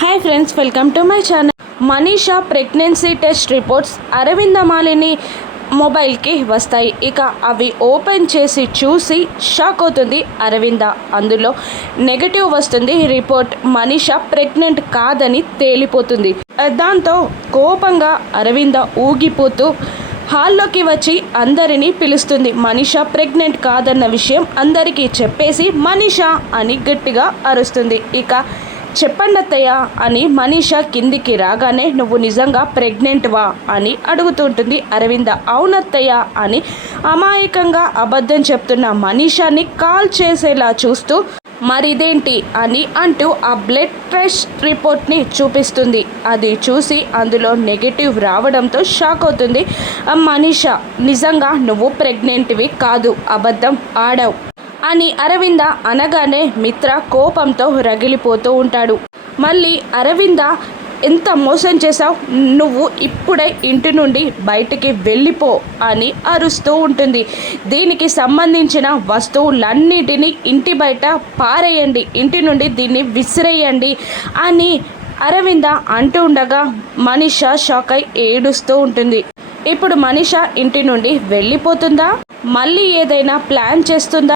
Hi friends welcome to my channel Manisha pregnancy test reports Aravinda Malini మొబైల్కి వస్తాయి ఇక అవి ఓపెన్ చేసి చూసి షాక్ అవుతుంది అరవింద అందులో నెగటివ్ వస్తుంది రిపోర్ట్ మనీష ప్రెగ్నెంట్ కాదని తేలిపోతుంది దాంతో కోపంగా అరవింద ఊగిపోతూ హాల్లోకి వచ్చి అందరినీ పిలుస్తుంది. మనీష ప్రెగ్నెంట్ కాదన్న విషయం అందరికీ చెప్పేసి మనీష అని గట్టిగా అరుస్తుంది. ఇక చెప్పండి అత్తయ్య అని మనీషా కిందికి రాగానే నువ్వు నిజంగా ప్రెగ్నెంట్వా అని అడుగుతుంటుంది అరవింద. అవునత్తయ్య అని అమాయకంగా అబద్ధం చెప్తున్న మనీషాని కాల్ చేసేలా చూస్తూ మరిదేంటి? అని అంటూ ఆ బ్లడ్ టెస్ట్ రిపోర్ట్ని చూపిస్తుంది. అది చూసి అందులో నెగటివ్ రావడంతో షాక్ అవుతుంది. మనీష మనీషా నిజంగా నువ్వు ప్రెగ్నెంట్వి కాదు. అబద్ధం ఆడావు. అని అరవింద అనగానే మిత్ర కోపంతో రగిలిపోతూ ఉంటాడు. మళ్ళీ అరవింద ఎంత మోసం చేశావు? నువ్వు ఇప్పుడే ఇంటి నుండి బయటికి వెళ్ళిపో అని అరుస్తూ ఉంటుంది. దీనికి సంబంధించిన వస్తువులన్నిటినీ ఇంటి బయట పారేయండి ఇంటి నుండి దీన్ని విసిరేయండి అని అరవింద అంటూ ఉండగా మనిష షాక్ అయి ఏడుస్తూ ఉంటుంది. ఇప్పుడు మనిష ఇంటి నుండి వెళ్ళిపోతుందా? మళ్ళీ ఏదైనా ప్లాన్ చేస్తుందా?